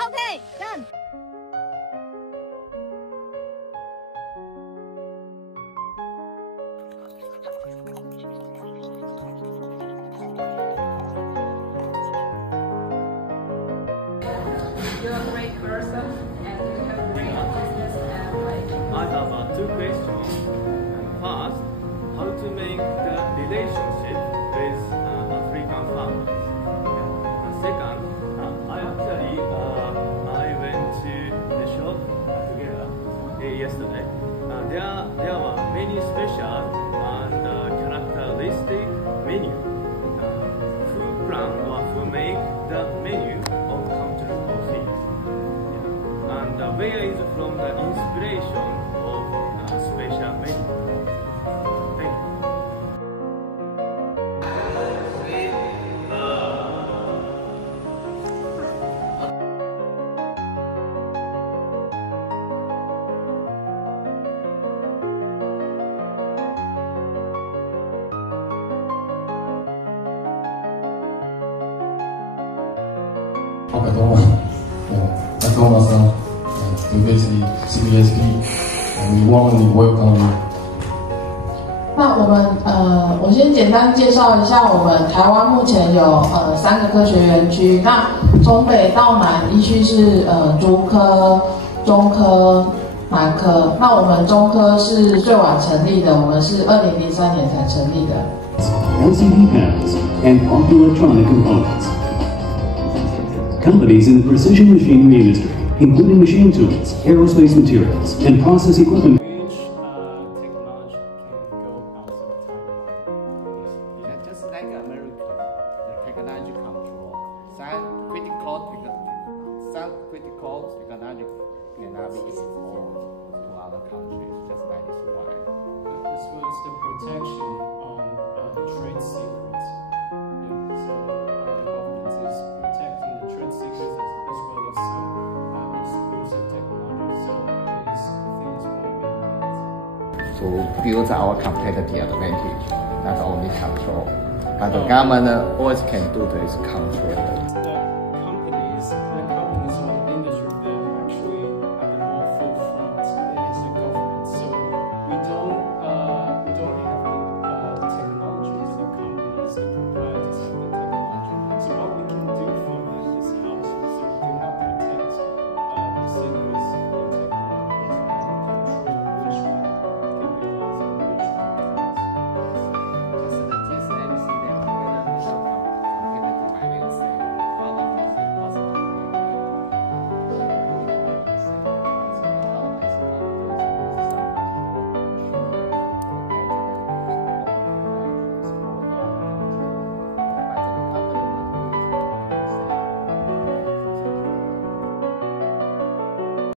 OK, done. You're a great person and you have great business and like. I have two questions. First, how to make the relationship with African farmers. And second, I went to the shop together yesterday. There were many special and characteristic menu. Who plan or who make the menu of country coffee? And where is from the inspiration of special menu? Thank you. 赤道中村さん、basically CBSP, and we warmly welcome you. 那我先简单介绍一下，我们台湾目前有3个科学园区，那从北到南依序是竹科、中科、南科。那我们中科是最晚成立的，我们是2003年才成立的。LCD panels and optoelectronic components. Companies in the precision machinery industry, including machine tools, aerospace materials, and process equipment. Which technology can go outside Taiwan? Yeah, just like America, the technology control, some critical technology cannot be exported to other countries, just like this one. This was the protection on the trade secrets. Yeah, so the government is protecting the trade secrets as well as some exclusive technology. So these things won't be linked. To build our competitive advantage, not only control, but the government always can do this control.